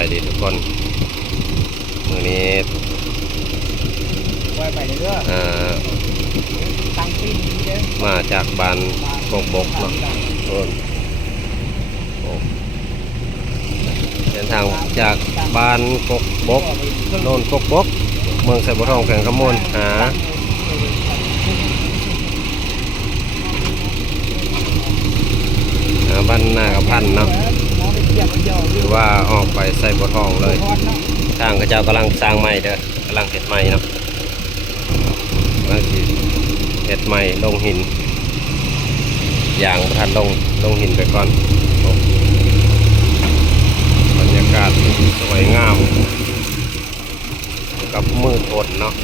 ายดีทุกคนมื้อนี้ไปเรื่อยตั้งปีนเด้อมาจากบ้านกกบกเนาะเดินทางจากบ้านกกบกโน่นกกบกเมืองไสบัวทองแขวงขมูลหาบ้านนากับพันเนาะหรือว่าออกไปไสบัวทองเลยทางกระเจ้ากำลังสร้างใหม่เด้อกำลังเฮ็ดใหม่เนาะกำลังสิเฮ็ดใหม่ลงหินอย่างประทันลงหินไปก่อนบรรยากาศสวยงามกับมืดฝนเนาะ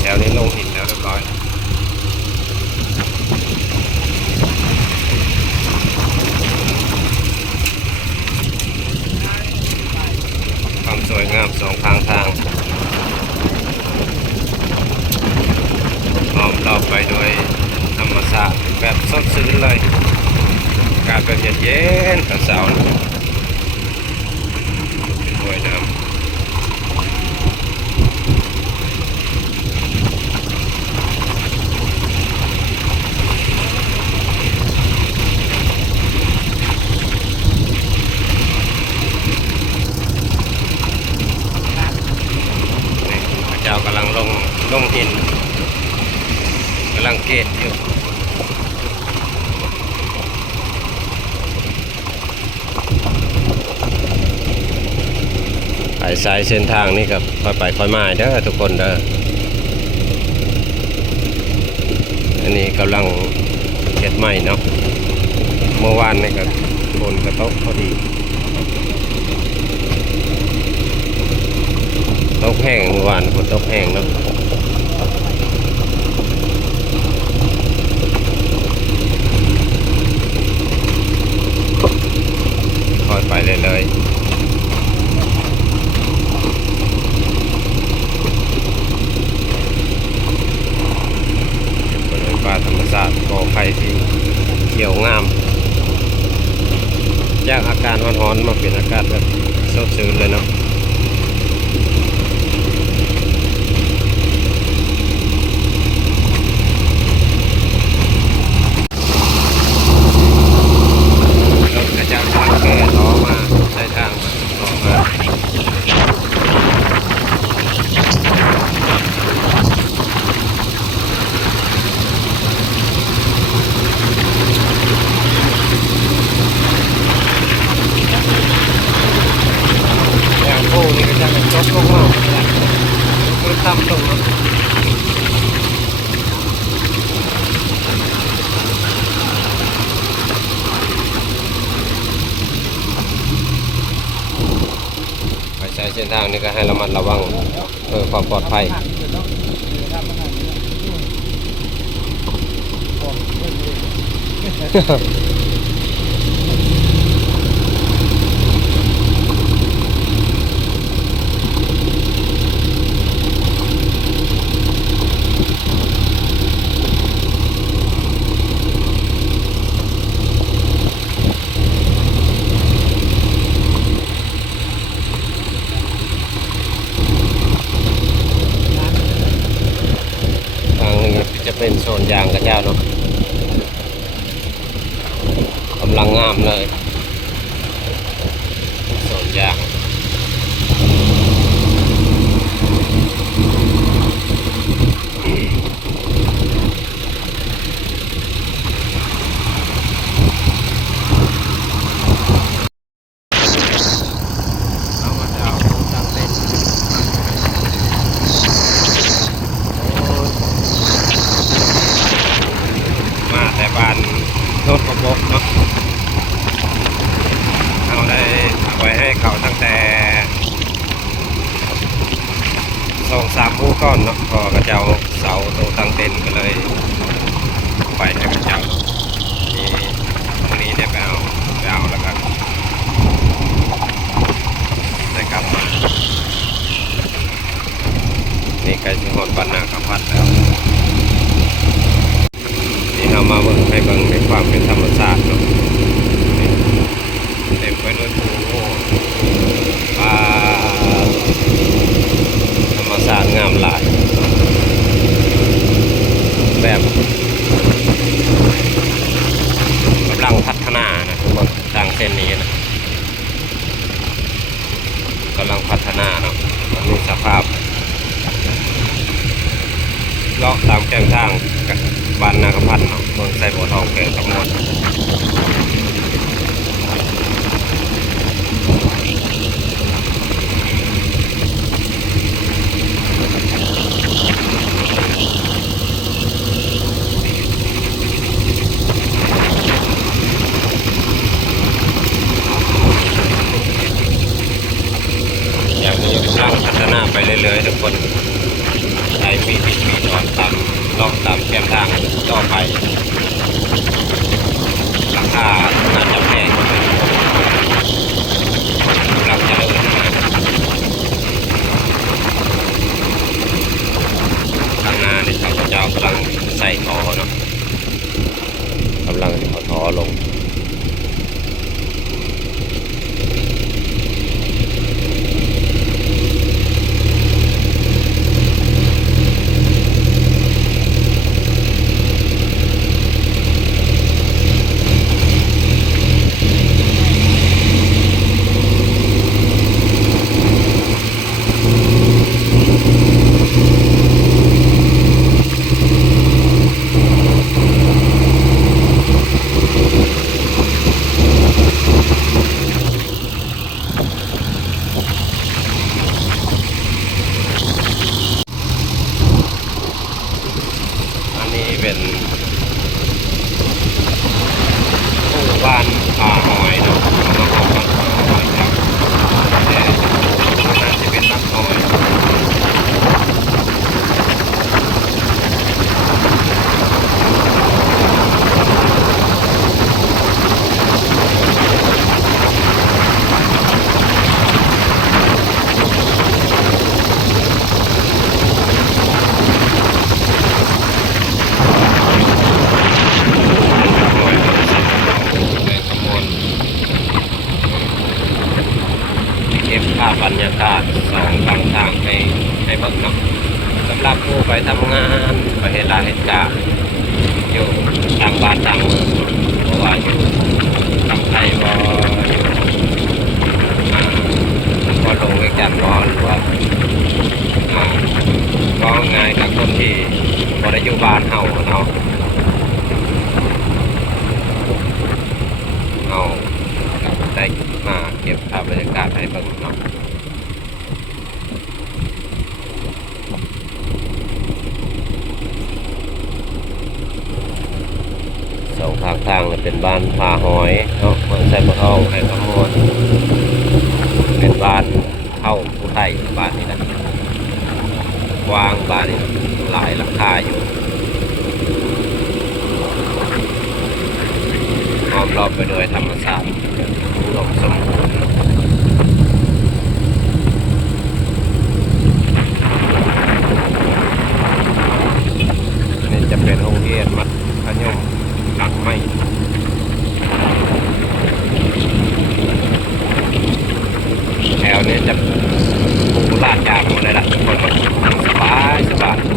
แถวนี้ลงหินแล้วเรียบร้อยความสวยงามสองทางล้อมรอบไปด้วยธรรมชาติแบบสดชื่นเลยอากาศแบบเย็นๆตอนเช้าสวยน้ำเจ้ากำลังลงหินกำลังเกตอยู่สายเส้นทางนี่กับค่อยไปค่อยมาเด้อทุกคนเด้ออันนี้กำลังเก็บใหม่เนาะเมื่อวานนี่ก็ฝนกระตกพอดีตกแห้งเมื่อวานฝนตกแห้งเนาะค่อยไปเลยป่าธรรมชาติกอไผ่ที่เขียวงามจากอาการร้อนๆมาเป็นอากาศแบบสดชื่นเลยเนาะรถกระจกทางแก่ล้อมาใช้ทางล้อมานี่ก็จะเป็นรถลงมาคือต่ำลงนะไปใช้เส้นทางนี้ก็ให้ระมัดระวังเพื่อความปลอดภัยจะเป็นโซนยางกระเจ้าเนาะกำลังงามเลยโซนยางบ้านโนนกบกเนาะเอาได้ไว้ให้เขาตั้งแต่2-3 มื้อก่อนเนาะก็กระเจ้าเสาโตตั้งเต็นก็เลยไปให้กระเจ้านี่ตรงนี้ได้ไปเอาแล้วกันได้กลับมานี่ใกล้ถึงหอดบ้านนาคำพัดแล้วนี่ เอามาเบิ่งให้เบิ่งในความเป็นธรรมชาติเนาะนี่เต็มไปด้วยภูป่าธรรมชาติงามหลายแบบกำลังพัฒนานะทุกคนทางเส้นนี้นะกำลังพัฒนาเนาะมันมีสภาพเลาะตามแก้มทางบ้านนากพันเนาะเมืองไซบัวทองแก่กำมวลอย่างนี้กำลังพัฒนาไปเรื่อยๆทุกคนใช้มีดินมีดอนตามเลาะตามแก้มทางต่อไปราคาน่าจะแพงเราจะเดินมาข้างหน้านี่เขาก็จะกำลังใส่ท่อเนาะกำลังเอาท่อลงเป็นหมู่บ้านป่าหอยเนาะมาออกบ้านป่าหอยครับแต่น่าจะเป็นบ้านหอยเก็บภาพบรรยากาศสองฝั่งทางให้เบิ่งเนาะสำหรับผู้ไปทำงานไปเฮ็ดเหตุการณ์อยู่ต่างบ้านต่างเมืองเพราะว่าอยู่ทางไทยบ่อยู่ก็ลงเวียงจันทน์บ่หรือว่าก็ง่ายกับคนที่บ่ได้อยู่บ้านเฮาเนาะเอาได้มาเก็บภาพบรรยากาศให้เบิ่งเนาะสองข้างทางเป็นบ้านผาหอยเนาะเมืองไซบัวทองไอ้ขมวลเป็นบ้านเข้าผู้ไทยบ้านนี้นะกว้างบ้านนี้หลายราคาอยู่ล้อมรอบไปด้วยธรรมชาติอุดมสมบูรณ์นี่จะเป็นโรงเรียนมัธยมหลังใหม่แถวนี้จะปูลาดยางหมดเลยล่ะคนมาสบาย